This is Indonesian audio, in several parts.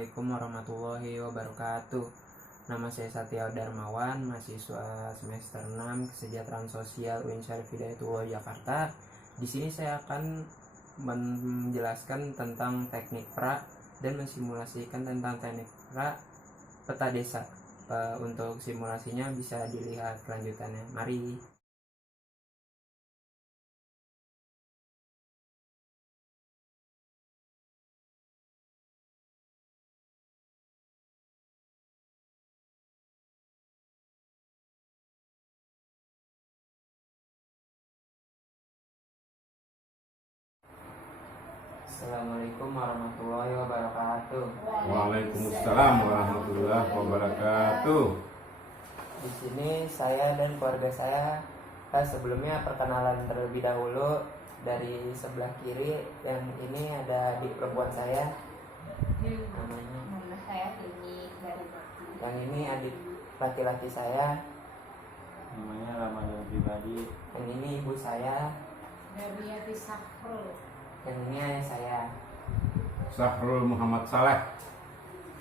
Assalamualaikum warahmatullahi wabarakatuh. Nama saya Satya Darmawan, mahasiswa semester 6 Kesejahteraan Sosial UIN Syarif Hidayatullah Jakarta. Di sini saya akan menjelaskan tentang teknik pra dan mensimulasikan tentang teknik pra peta desa. Untuk simulasinya bisa dilihat kelanjutannya. Mari. Assalamualaikum warahmatullahi wabarakatuh. Waalaikumsalam warahmatullahi wabarakatuh. Di sini saya dan keluarga saya sebelumnya perkenalan terlebih dahulu. Dari sebelah kiri yang ini ada adik perempuan saya, namanya. Nama saya Tini dari Bakti. Yang ini adik laki-laki saya. Namanya Ramadan Pribadi. Yang ini ibu saya. Daryati Sahrul. Yang ini ayah saya. Sahrul Muhammad Saleh.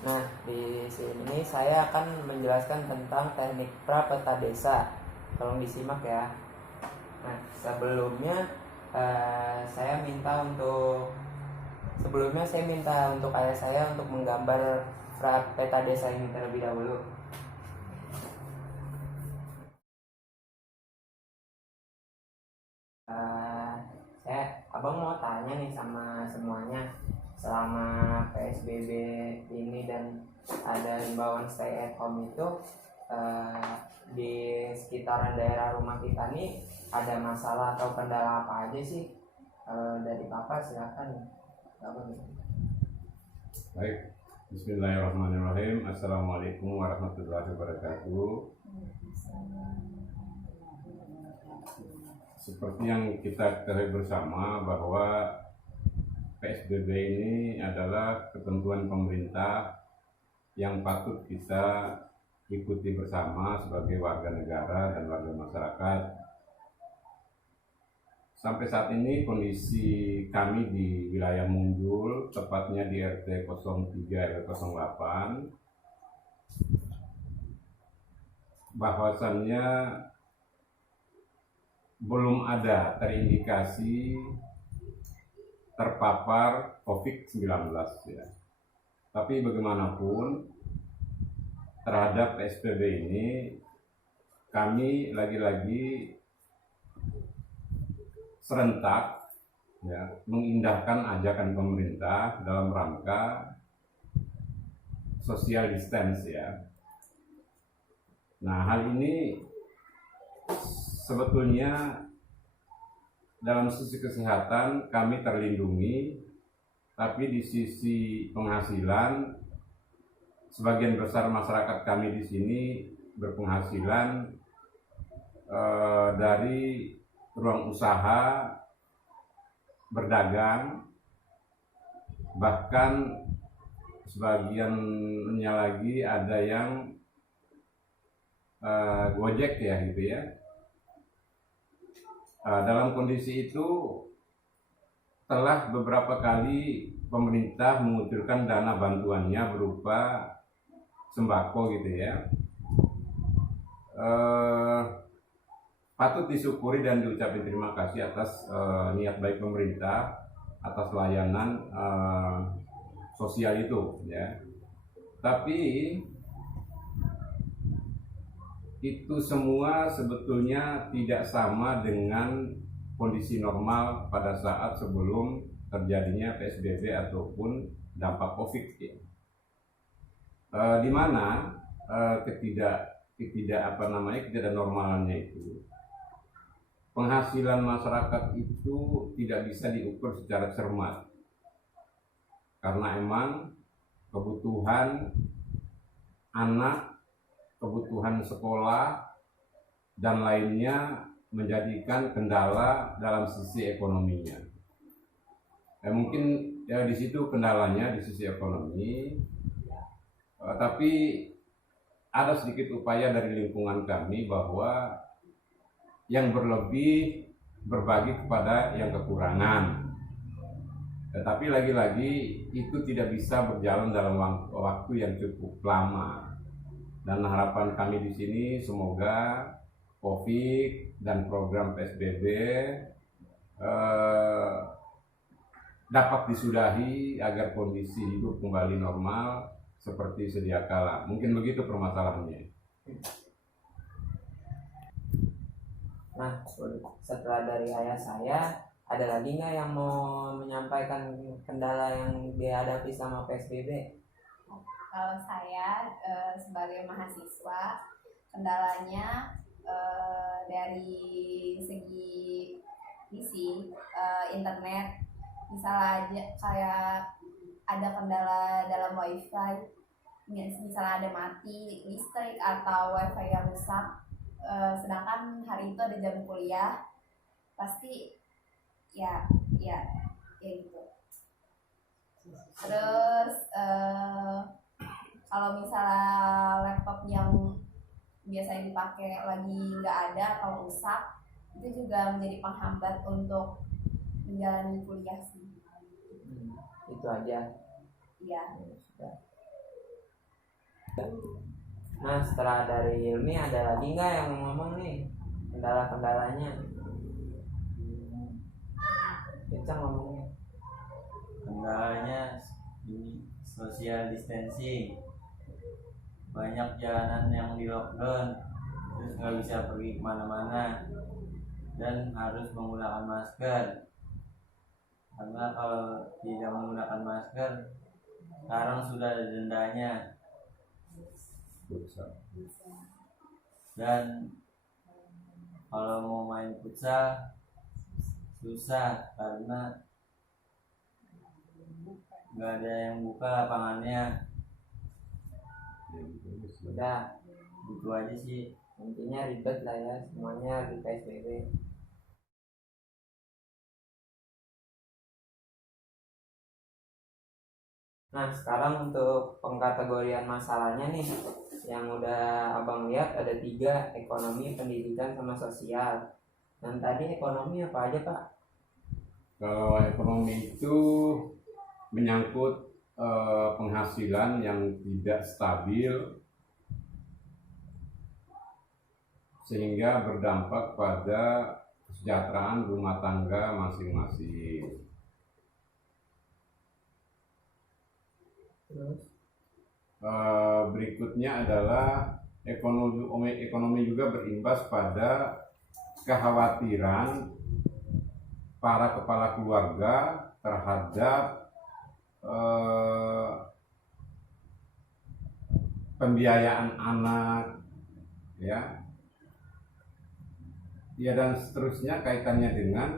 Nah, di sini saya akan menjelaskan tentang teknik pra peta desa. Tolong disimak ya. Nah, sebelumnya saya minta untuk ayah saya untuk menggambar pra peta desa ini terlebih dahulu. Abang mau tanya nih sama semuanya, selama PSBB ini dan ada himbauan stay at home itu, di sekitaran daerah rumah kita nih ada masalah atau kendala apa aja sih? Dari Papa silakan. Baik, Bismillahirrahmanirrahim. Assalamualaikum warahmatullahi wabarakatuh. Seperti yang kita ketahui bersama bahwa PSBB ini adalah ketentuan pemerintah yang patut kita ikuti bersama sebagai warga negara dan warga masyarakat. Sampai saat ini kondisi kami di wilayah Munjul, tepatnya di RT 03 RW 08, bahwasannya belum ada terindikasi terpapar COVID-19 ya. Tapi bagaimanapun terhadap PSBB ini kami lagi-lagi serentak ya, mengindahkan ajakan pemerintah dalam rangka social distance ya. Nah, hal ini sebetulnya dalam sisi kesehatan kami terlindungi, tapi di sisi penghasilan sebagian besar masyarakat kami di sini berpenghasilan dari ruang usaha, berdagang, bahkan sebagiannya lagi ada yang Gojek ya gitu ya. Dalam kondisi itu telah beberapa kali pemerintah mengucurkan dana bantuannya berupa sembako gitu ya. Patut disyukuri dan diucapkan terima kasih atas niat baik pemerintah atas layanan sosial itu ya. Tapi itu semua sebetulnya tidak sama dengan kondisi normal pada saat sebelum terjadinya PSBB ataupun dampak COVID ya. Di mana ketidaknormalannya itu, penghasilan masyarakat itu tidak bisa diukur secara cermat karena emang kebutuhan anak, kebutuhan sekolah dan lainnya menjadikan kendala dalam sisi ekonominya. Mungkin ya di situ kendalanya di sisi ekonomi, tapi ada sedikit upaya dari lingkungan kami bahwa yang berlebih berbagi kepada yang kekurangan. Tetapi lagi-lagi itu tidak bisa berjalan dalam waktu yang cukup lama. Dan harapan kami di sini semoga COVID dan program PSBB dapat disudahi agar kondisi hidup kembali normal seperti sedia kala. Mungkin begitu permasalahannya. Nah, setelah dari ayah saya, ada lagi nggak yang mau menyampaikan kendala yang dihadapi sama PSBB? Kalau saya sebagai mahasiswa, kendalanya dari segi isi internet, misalnya aja kayak ada kendala dalam wifi, misalnya ada mati listrik atau wifi yang rusak, sedangkan hari itu ada jam kuliah, pasti ya gitu. Terus kalau misalnya laptop yang biasanya dipakai lagi nggak ada atau rusak, itu juga menjadi penghambat untuk menjalani kuliah sih. Itu aja. Iya. Sudah. Nah, setelah dari Hilmi ada lagi nggak yang ngomong nih kendala-kendalanya? Kita ngomongnya. Kendalanya ini social distancing, banyak jalanan yang di lockdown, terus nggak bisa pergi kemana-mana dan harus menggunakan masker, karena kalau tidak menggunakan masker sekarang sudah ada dendanya. Dan kalau mau main futsal susah karena nggak ada yang buka lapangannya. Udah, Itu aja sih. intinya ribet lah ya semuanya di PSBB. Nah, sekarang untuk pengkategorian masalahnya nih, yang udah abang lihat ada 3, ekonomi, pendidikan, sama sosial. Dan tadi ekonomi apa aja Pak? Kalau ekonomi itu menyangkut penghasilan yang tidak stabil sehingga berdampak pada kesejahteraan rumah tangga masing-masing. Terus? Berikutnya adalah ekonomi juga berimbas pada kekhawatiran para kepala keluarga terhadap pembiayaan anak, ya dan seterusnya kaitannya dengan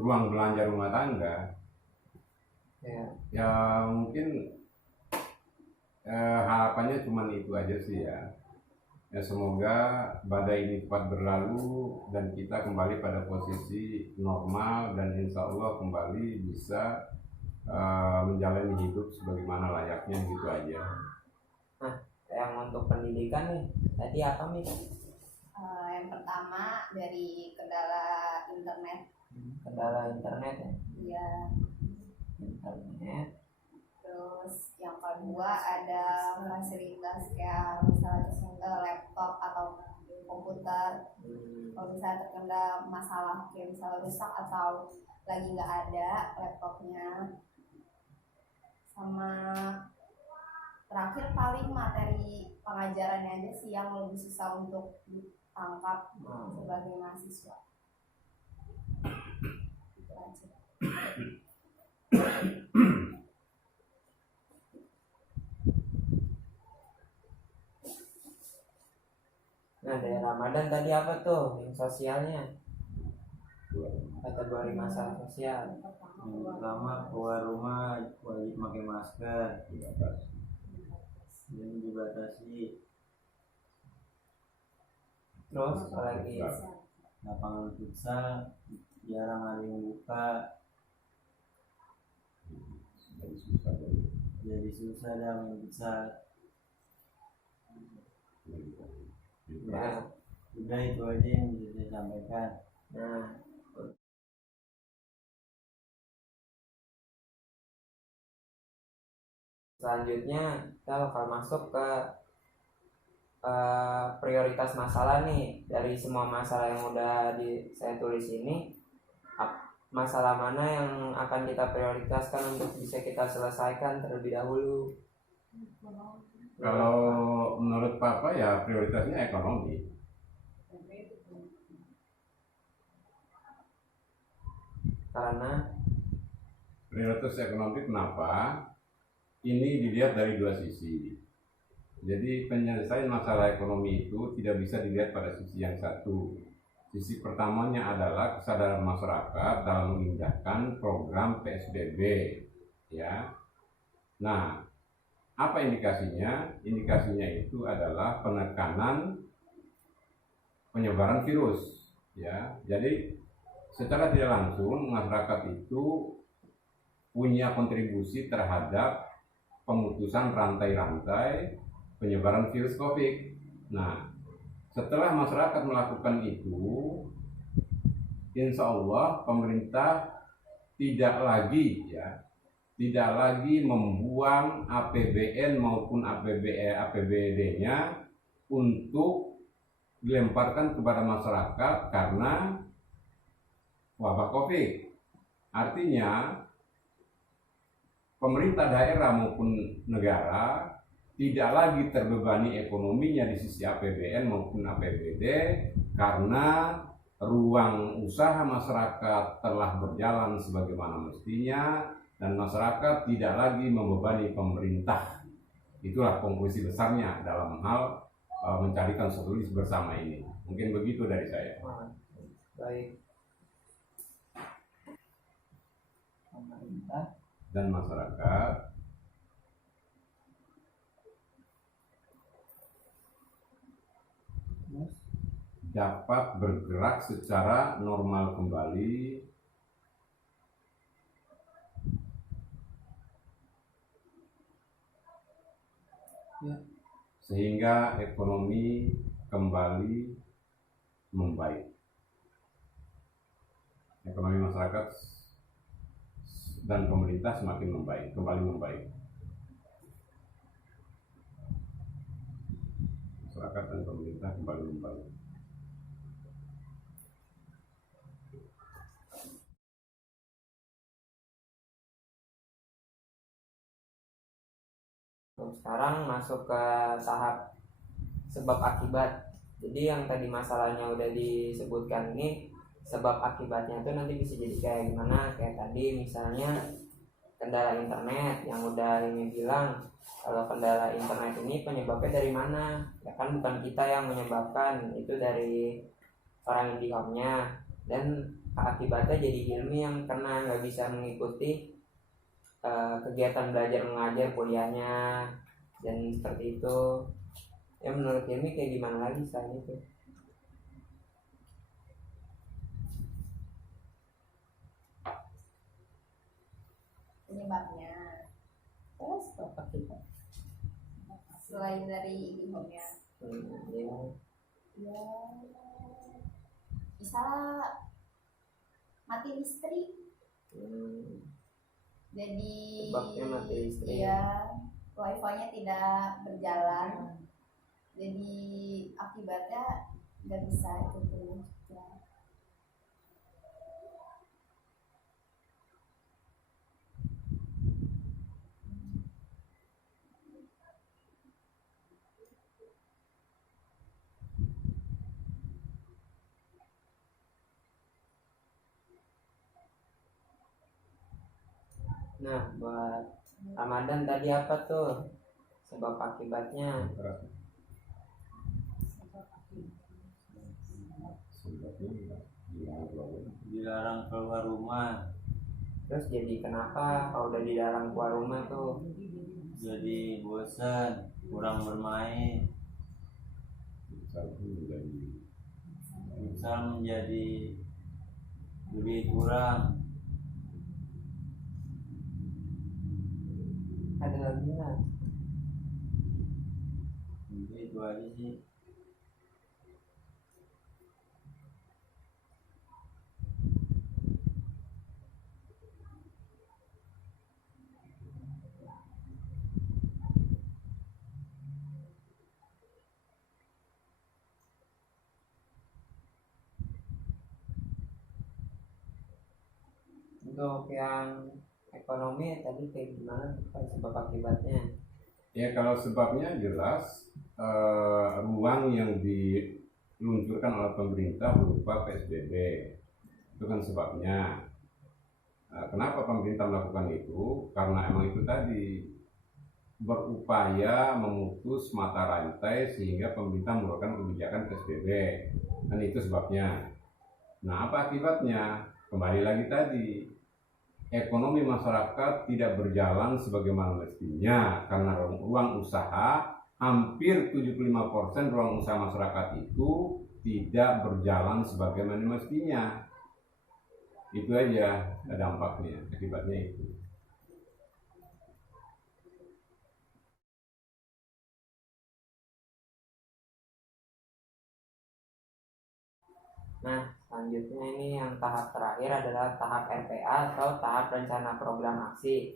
ruang belanja rumah tangga. Ya mungkin harapannya cuma itu aja sih ya. Semoga badai ini cepat berlalu dan kita kembali pada posisi normal dan insya Allah kembali bisa menjalani hidup sebagaimana layaknya, gitu aja. Nah, yang untuk pendidikan nih, tadi apa nih? Yang pertama dari kendala internet. Kendala internet ya? Iya. Internet. Terus yang kedua ada fasilitas kayak misalnya laptop atau komputer. Kalau misalnya terkena masalah kayak misalnya rusak atau lagi nggak ada laptopnya. Sama terakhir paling materi pengajarannya aja sih yang lebih susah untuk ditangkap sebagai mahasiswa. Itu aja. Nah, dari Ramadan tadi apa tuh yang sosialnya? Kategori masalah sosial. Yang pertama, keluar rumah wajib pakai masker dan dibatasi. Terus apa lagi? Lapangan futsal jarang ada yang buka, jadi susah dah main futsal. Nah, Udah itu aja yang bisa saya sampaikan. nah selanjutnya kita bakal masuk ke prioritas masalah nih. Dari semua masalah yang udah saya tulis ini, masalah mana yang akan kita prioritaskan untuk bisa kita selesaikan terlebih dahulu? Kalau menurut Papa ya prioritasnya ekonomi. Karena Prioritas ekonomi kenapa? Ini dilihat dari dua sisi. Jadi penyelesaian masalah ekonomi itu tidak bisa dilihat pada sisi yang satu. Sisi pertamanya adalah kesadaran masyarakat dalam mengindahkan program PSBB, ya. Nah, apa indikasinya? Indikasinya itu adalah penekanan penyebaran virus, ya. Jadi secara tidak langsung masyarakat itu punya kontribusi terhadap pemutusan rantai-rantai penyebaran virus COVID. Nah, setelah masyarakat melakukan itu, insya Allah pemerintah tidak lagi membuang APBN maupun APBD-nya untuk dilemparkan kepada masyarakat karena wabah COVID. Artinya pemerintah daerah maupun negara tidak lagi terbebani ekonominya di sisi APBN maupun APBD karena ruang usaha masyarakat telah berjalan sebagaimana mestinya dan masyarakat tidak lagi membebani pemerintah. Itulah konklusi besarnya dalam hal mencarikan solusi bersama ini. Mungkin begitu dari saya. baik, pemerintah Dan masyarakat dapat bergerak secara normal kembali ya, sehingga ekonomi kembali membaik. Ekonomi masyarakat dan pemerintah semakin membaik, kembali membaik. Masyarakat dan pemerintah kembali membaik. Sekarang masuk ke tahap sebab akibat. Jadi yang tadi masalahnya udah disebutkan ini, sebab akibatnya itu nanti bisa jadi kayak gimana? Kayak tadi misalnya kendala internet yang udah ini bilang, kalau kendala internet ini penyebabnya dari mana? Ya kan bukan kita yang menyebabkan, itu dari orang IndiHome-nya. Dan akibatnya jadi Hilmi yang kena, nggak bisa mengikuti kegiatan belajar mengajar kuliahnya dan seperti itu. Ya menurut Hilmi kayak gimana lagi selain itu? Penyebabnya Terus apa kita? selain dari IndiHome-nya, Ya, ya bisa mati listrik. Jadi Sebabnya mati listrik. ya wifi-nya tidak berjalan, jadi akibatnya nggak bisa itu tuh ya. Nah, buat Ramadan tadi apa tuh sebab akibatnya? Dilarang keluar rumah, Terus jadi kenapa kalau udah dilarang keluar rumah tuh? jadi bosan, kurang bermain, misal menjadi lebih kurang. Ada lagi nggak? Jadi itu aja sih. Untuk yang ekonomi tadi kayak gimana Pak, sebab akibatnya? Ya kalau sebabnya jelas ruang yang diluncurkan oleh pemerintah berupa PSBB itu kan sebabnya. Kenapa pemerintah melakukan itu? Karena emang itu tadi berupaya memutus mata rantai sehingga pemerintah mengeluarkan kebijakan PSBB. Dan itu sebabnya. Nah, apa akibatnya? Kembali lagi tadi, ekonomi masyarakat tidak berjalan sebagaimana mestinya karena ruang usaha hampir 75% ruang usaha masyarakat itu tidak berjalan sebagaimana mestinya. Itu aja dampaknya, akibatnya itu. Nah, selanjutnya ini yang tahap terakhir adalah tahap RPA atau tahap rencana program aksi.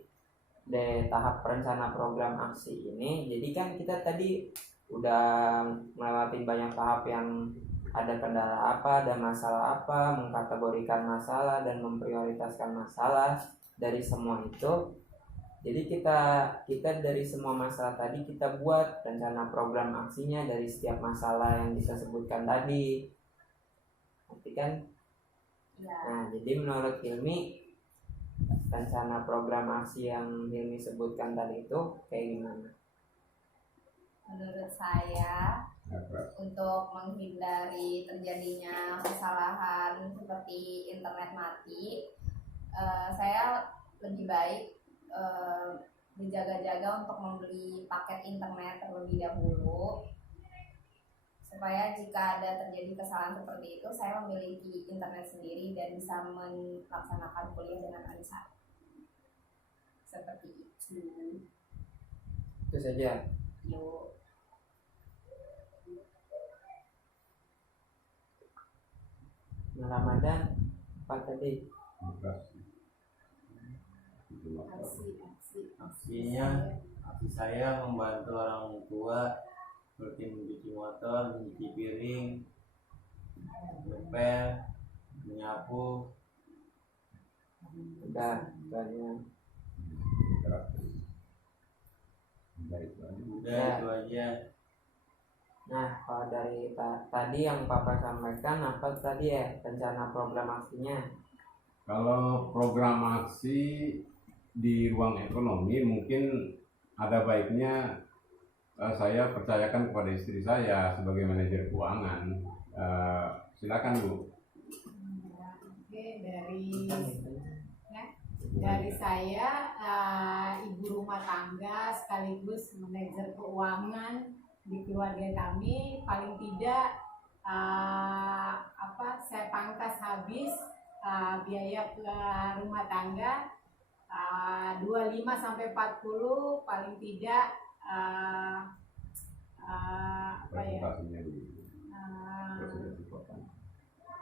Di tahap rencana program aksi ini, jadi kan kita tadi udah melewati banyak tahap yang ada kendala apa, ada masalah apa, mengkategorikan masalah dan memprioritaskan masalah dari semua itu. Jadi kita dari semua masalah tadi kita buat rencana program aksinya dari setiap masalah yang kita sebutkan tadi. Nanti kan? Ya. Nah, jadi menurut Hilmi rencana program aksi yang Hilmi sebutkan tadi itu kayak gimana? Menurut saya, untuk menghindari terjadinya kesalahan seperti internet mati, saya lebih baik berjaga-jaga untuk membeli paket internet terlebih dahulu, supaya jika ada terjadi kesalahan seperti itu, saya memiliki internet sendiri dan bisa melaksanakan kuliah dengan lancar. Seperti itu. Itu saja. Yuk. Ramadan apa tadi? Aksi saya membantu orang tua seperti mencuci motor, mencuci piring, ngepel, menyapu. Udah banyak. Udah itu aja. Nah, kalau dari tadi yang Papa sampaikan apa tadi ya rencana program aksinya? Kalau program aksi di ruang ekonomi mungkin ada baiknya saya percayakan kepada istri saya sebagai manajer keuangan. Silakan Bu. Oke, dari saya ibu rumah tangga sekaligus manajer keuangan di keluarga kami, paling tidak saya pangkas habis biaya ke rumah tangga 25 sampai 40 paling tidak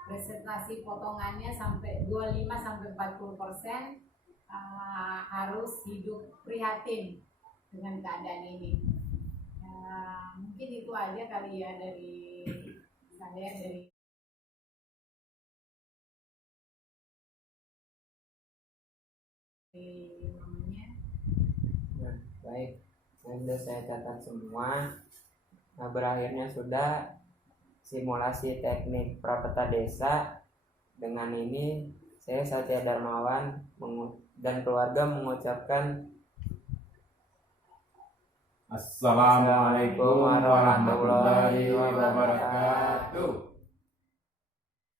presentasi potongannya sampai 25 sampai 40% harus hidup prihatin dengan keadaan ini. Mungkin itu aja kali ya dari saya, dari namanya. Nah, baik. Sudah saya catat semua. Nah, berakhirnya sudah simulasi teknik prapeta desa. Dengan ini saya Satya Darmawan dan keluarga mengucapkan Assalamualaikum warahmatullahi wabarakatuh.